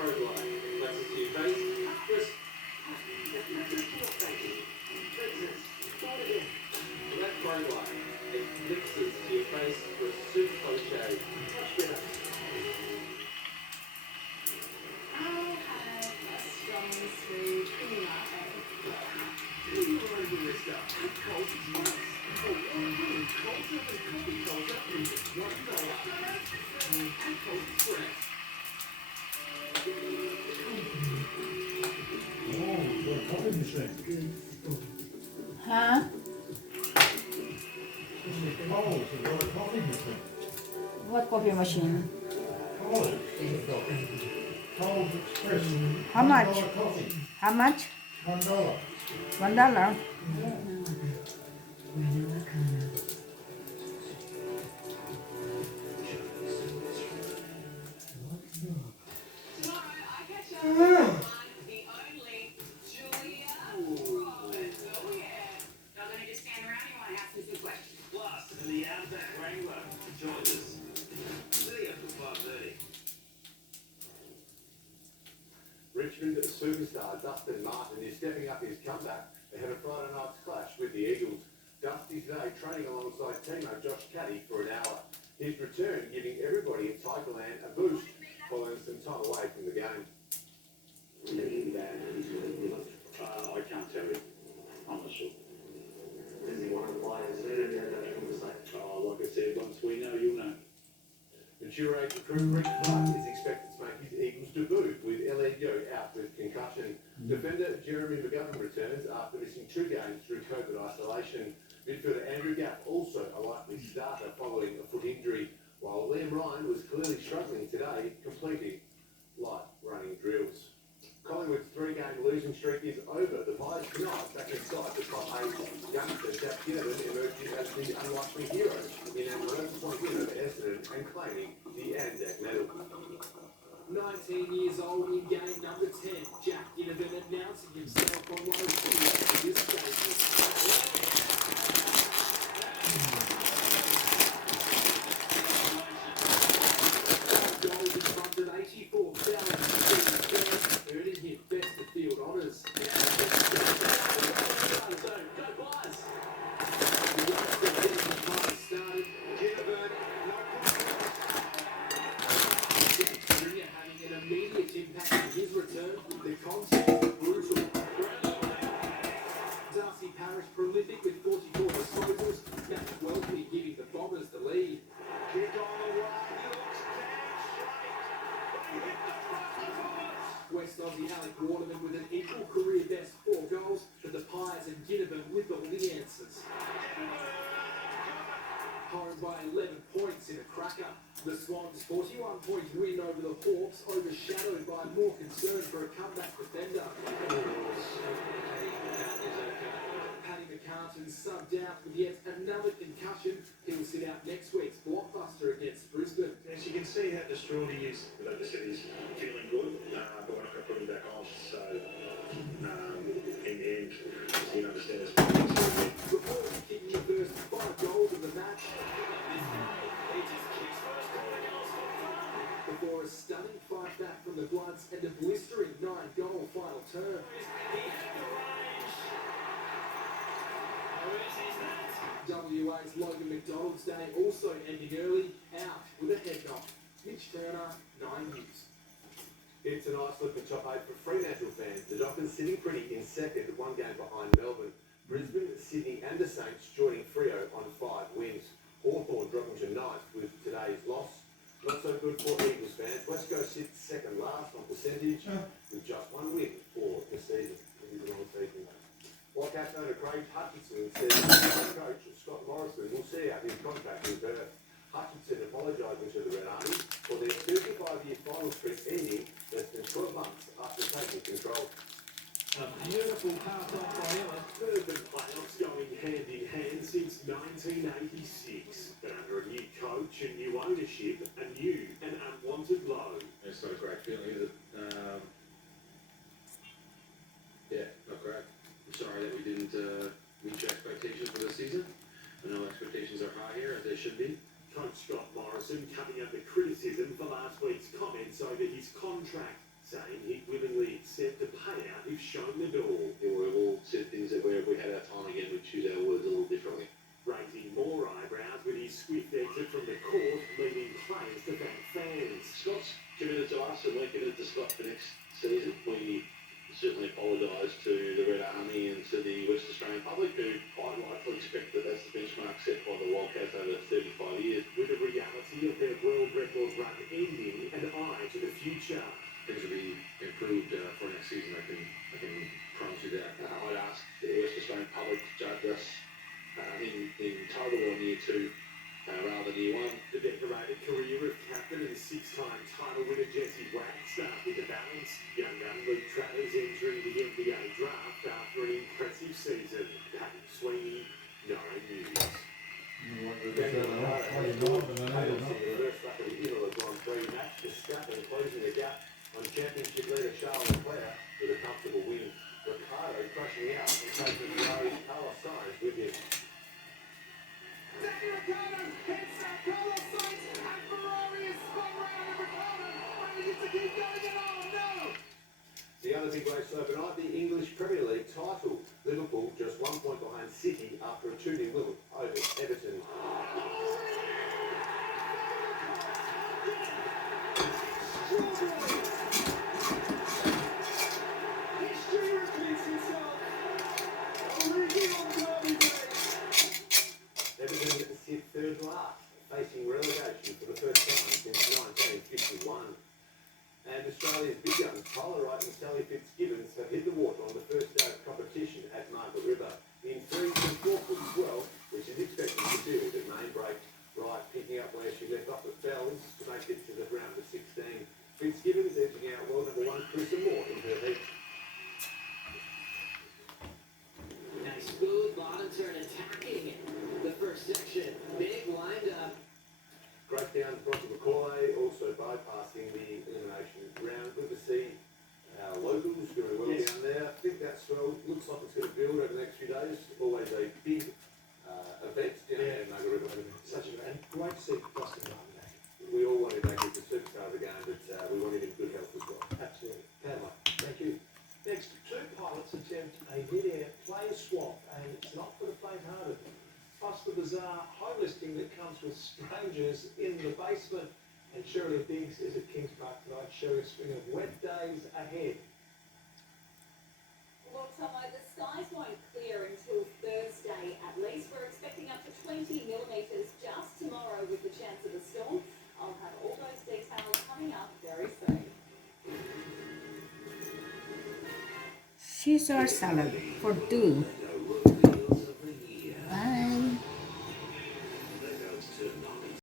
Glasses to your face. Just that Pro it mixes to your face for a super close shave. Much better. I'll have a strong, smooth latte. Cold is nice. Oh, what cold stuff and coffee cold up is $1. And cold express. Oh, what a coffee machine. Huh? Cold, so what a coffee machine. What coffee machine? Cold. Cold Express. How much? $1 coffee. How much? $1. $1? Richmond superstar Dustin Martin is stepping up his comeback ahead of Friday night's clash with the Eagles. Dusty's today training alongside teammate Josh Caddy for an hour. His return giving everybody at Tigerland a boost following some time away from the game. I can't tell you. I'm not sure. Is he one of the players who Like I said, once we know, you'll know. Mature age recruit Rick Clark is expected to make his Eagles debut with Elio out with concussion. Defender Jeremy McGovern returns after missing 2 games through COVID isolation. Midfielder Andrew Gaff also a likely starter following a foot injury, while Liam Ryan was clearly struggling today, completing light running drills. Collingwood's 3-game losing streak is over. The Pies tonight back inside the top 8. Youngster Jack Ginnivan emerging as the unlikely hero in an 11-point win over Essendon and claiming the Anzac medal. 19 years old in game number 10, Jack Ginnivan announcing himself on one of this stage. Goals in front of 84,000 earning him best of field honours. Go Pies! The youngster getting the Pies started. Ginnivan, Junior having an immediate impact on his return. The contest brutal. Darcy Parish prolific with 44 disposals. Matt Welty giving the Bombers the lead. Kick on the way, looks West Aussie Alec Waterman with an equal career best 4 goals, but the Pies and Ginnivan with all the answers. Home by 11 points in a cracker. The Swans' 41-point win over the Hawks overshadowed by more concern for a comeback defender. Paddy McCartan subbed out with yet another concussion. He'll sit out next week's blockbuster against Brisbane. As you can see how distraught he is. But they said he's feeling good, but we're not going to put him back on. So, in the end, he understands. Before kicking the first 5 goals of the match, before a stunning fight back from the Bloods and a blistering 9-goal final term. WA's Logan McDonald's day also ending early, out with a head knock. Mitch Turner, 9 News. It's a nice look at top 8 for Fremantle fans. The Dockers sitting pretty in second, 1 game behind Melbourne. Brisbane, Sydney and the Saints joining Freo on 5 wins. Hawthorn dropping to 9th with today's loss. Not so good for Eagles fans. West Coast sits second last on percentage with just 1 win for the season. It is a long season. Whitecaps owner Craig Hutchinson says coach Scott Morrison will see out his contract with Perth. Hutchinson apologising to the Red Army for their 35-year final streak ending less than 12 months after taking control. A beautiful pass off by Ella. Urban playoffs going hand in hand since 1986. But under a new coach and new ownership, a new and unwanted low. It's not a great feeling, is it? Yeah, not great. I'm sorry that we didn't meet your expectations for the season. I know expectations are high here, as they should be. Coach Scott Morrison coming under criticism for last week's comments over his contract, saying he'd willingly accept a payout if shown the door. You know, we've all said things that where if we had our time again, we'd choose our words a little differently. Raising more eyebrows with his swift exit from the court, leaving players to thank fans. Scott's committed to us and we're committed to Scott for next season. We certainly apologise to the Red Army and to the West Australian public who quite rightfully expect that that's the benchmark set by the Wildcats over 35 years. With the reality of their world record run ending, an eye to the future. Things will be improved for next season, I can promise you that. I'd ask the West Australian public to judge us in total on year 2 rather than year 1. The decorated career of captain and 6-time title winner Jesse Wagstaff with the balance. Young gun Luke Travers entering the NBA draft after an impressive season. Paddy Sweeney, 9 News. Reverse lap of the Eagles on 3 match. Verstappen closing the gap on championship leader Charles Leclerc with a comfortable win. Ricardo crushing out and taking Ferrari's Carlos Sainz with him. Danny Ricciardo hits Carlos Sainz and Ferrari is spun round and Ricciardo manages to keep going and oh no! The other big race overnight, the English Premier League title. Liverpool just 1 point behind City after a 2-0 win over Everton. History repeats itself. Origi on Derby Day. Everton sit third last, facing relegation for the first time since 1951. And Australia's big guns, Tyler Wright and Sally Fitzgibbons, have hit the water on the first day of competition at Margaret River in 3 and 4 foot swell, which is expected to build at main break. Wright picking up where she left off at Fells to make it to the round of 16. Fitzgibbons edging out world number 1 Chris Moore in her heat. Nice smooth bottom turn attacking the first section. Big lined up. Great down Bronte McCauley, also bypassing the elimination round. Good to see our locals doing well down there. I think that swell looks like it's going to build over the next few days. Always a big event down there in Margaret River. Such a great to see Dustin Martin back. We all wanted back with the superstar of the game, but we wanted him good health as well. Absolutely. Padlock, thank you. Next, 2 pilots attempt a mid-air plane swap, and it's not for the faint-hearted. Plus the bizarre home listing that comes with strangers in the basement. And Shirley Biggs is at Kings Park tonight, sharing a string of wet days ahead. Well, Tomo, the skies won't clear until Thursday at least. We're expecting up to 20 millimetres just tomorrow with the chance of a storm. I'll have all those details coming up very soon. Caesar salad for 2.